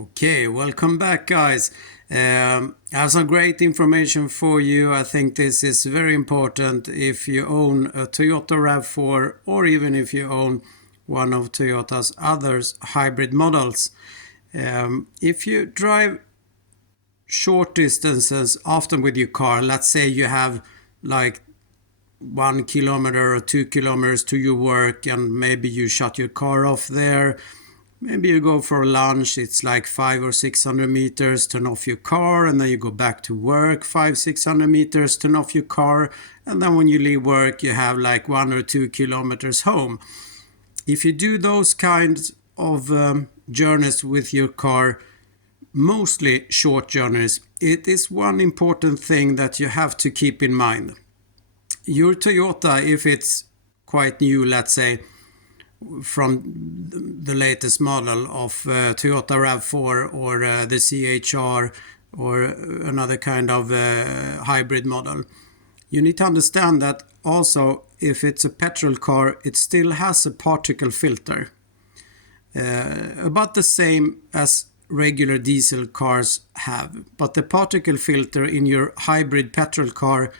Okay, welcome back, guys. I have some great information for you. I think this is very important if you own a Toyota Rav4 or even if you own one of Toyota's other hybrid models. If you drive short distances often with your car, let's say you have like 1 kilometer or 2 kilometers to your work and maybe you shut your car off there. Maybe you go for lunch, it's like 500 or 600 meters, turn off your car, and then you go back to work, 500-600 meters, turn off your car, and then when you leave work, you have like 1 or 2 kilometers home. If you do those kinds of journeys with your car, mostly short journeys, it is one important thing that you have to keep in mind. Your Toyota, if it's quite new, let's say, from the latest model of Toyota Rav4 or the CHR or another kind of hybrid model. You need to understand that also if it's a petrol car, it still has a particle filter. About the same as regular diesel cars have. But the particle filter in your hybrid petrol car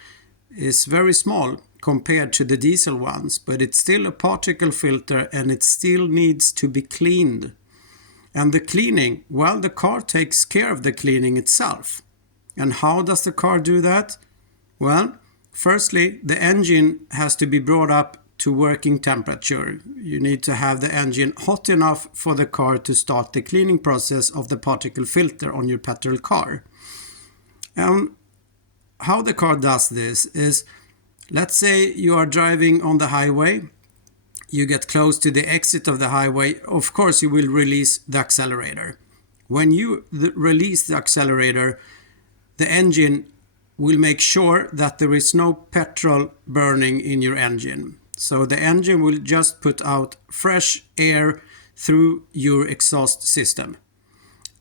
is very small compared to the diesel ones, but it's still a particle filter and it still needs to be cleaned. And the cleaning, well, the car takes care of the cleaning itself. And how does the car do that? Well, firstly, the engine has to be brought up to working temperature. You need to have the engine hot enough for the car to start the cleaning process of the particle filter on your petrol car. And how the car does this is, let's say you are driving on the highway, you get close to the exit of the highway, of course you will release the accelerator. When you release the accelerator, the engine will make sure that there is no petrol burning in your engine. So the engine will just put out fresh air through your exhaust system.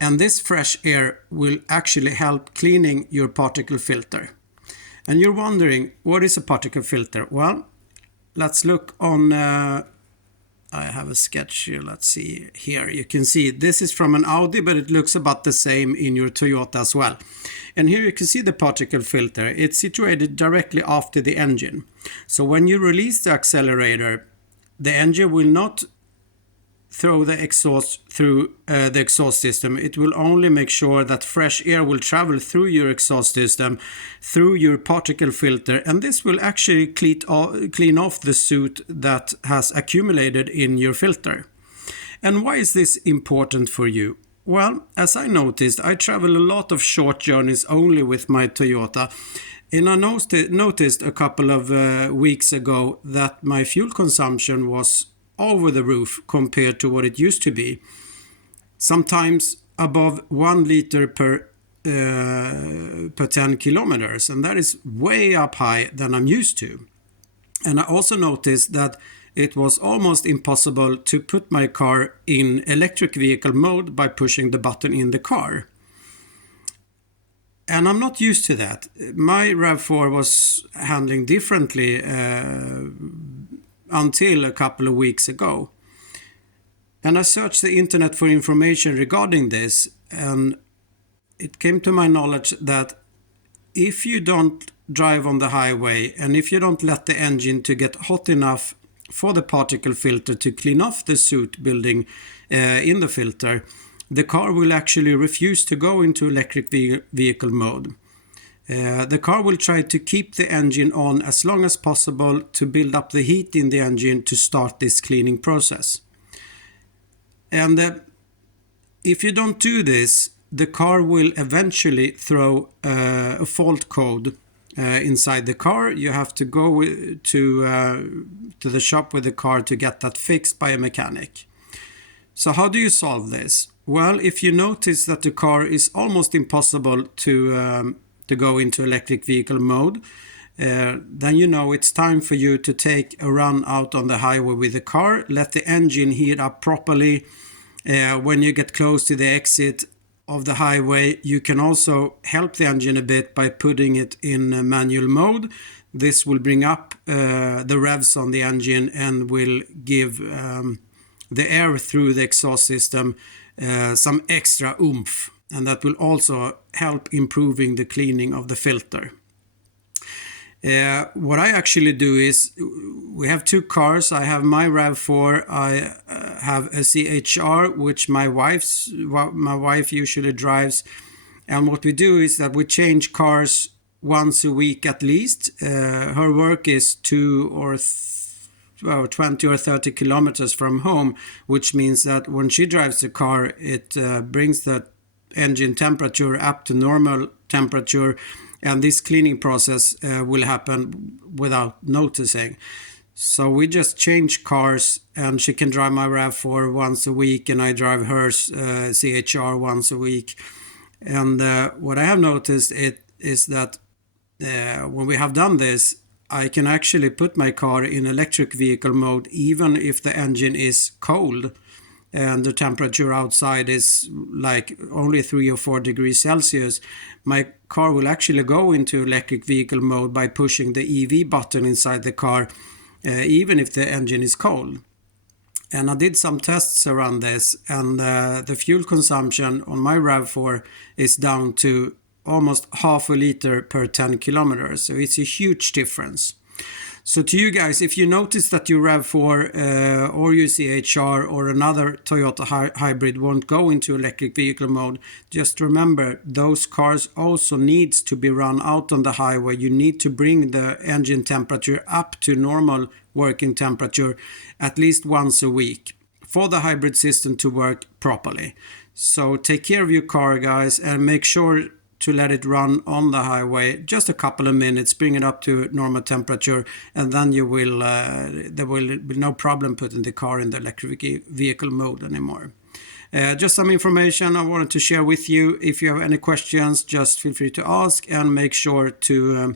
And this fresh air will actually help cleaning your particle filter. And you're wondering, what is a particle filter? Well, let's look on, I have a sketch here, let's see here. You can see this is from an Audi, but it looks about the same in your Toyota as well. And here you can see the particle filter. It's situated directly after the engine. So when you release the accelerator, the engine will not throw the exhaust through the exhaust system. It will only make sure that fresh air will travel through your exhaust system, through your particle filter, and this will actually clean off the soot that has accumulated in your filter. And why is this important for you? Well, as I noticed, I travel a lot of short journeys only with my Toyota, and I noticed a couple of weeks ago that my fuel consumption was over the roof compared to what it used to be. Sometimes above 1 liter per 10 kilometers, and that is way up high than I'm used to. And I also noticed that it was almost impossible to put my car in electric vehicle mode by pushing the button in the car. And I'm not used to that. My Rav4 was handling differently until a couple of weeks ago. And I searched the internet for information regarding this, and it came to my knowledge that if you don't drive on the highway and if you don't let the engine to get hot enough for the particle filter to clean off the soot building in the filter, the car will actually refuse to go into electric vehicle mode. The car will try to keep the engine on as long as possible to build up the heat in the engine to start this cleaning process. And if you don't do this, the car will eventually throw a fault code inside the car. You have to go to the shop with the car to get that fixed by a mechanic. So how do you solve this? Well, if you notice that the car is almost impossible to go into electric vehicle mode, then you know it's time for you to take a run out on the highway with the car, let the engine heat up properly. When you get close to the exit of the highway, you can also help the engine a bit by putting it in manual mode. This will bring up the revs on the engine and will give the air through the exhaust system some extra oomph, and that will also help improving the cleaning of the filter. What I actually do is, we have two cars. I have my Rav4. I have a CHR, which my wife usually drives. And what we do is that we change cars once a week at least. Her work is 20 or 30 kilometers from home, which means that when she drives the car, it brings the engine temperature up to normal temperature, and this cleaning process will happen without noticing. So we just change cars, and she can drive my Rav4 once a week, and I drive hers CHR once a week. And what I have noticed is that when we have done this, I can actually put my car in electric vehicle mode even if the engine is cold and the temperature outside is like only 3 or 4 degrees Celsius. My car will actually go into electric vehicle mode by pushing the EV button inside the car, even if the engine is cold. And I did some tests around this, and the fuel consumption on my Rav4 is down to almost half a liter per 10 kilometers. So it's a huge difference. So to you guys, if you notice that your Rav4 or your CHR or another Toyota hybrid won't go into electric vehicle mode, just remember those cars also needs to be run out on the highway. You need to bring the engine temperature up to normal working temperature at least once a week for the hybrid system to work properly. So take care of your car, guys, and make sure to let it run on the highway just a couple of minutes, bring it up to normal temperature, and then you will there will be no problem putting the car in the electric vehicle mode anymore. Just some information I wanted to share with you. If you have any questions, just feel free to ask, and make sure to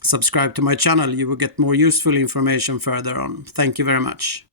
subscribe to my channel. You will get more useful information further on. Thank you very much.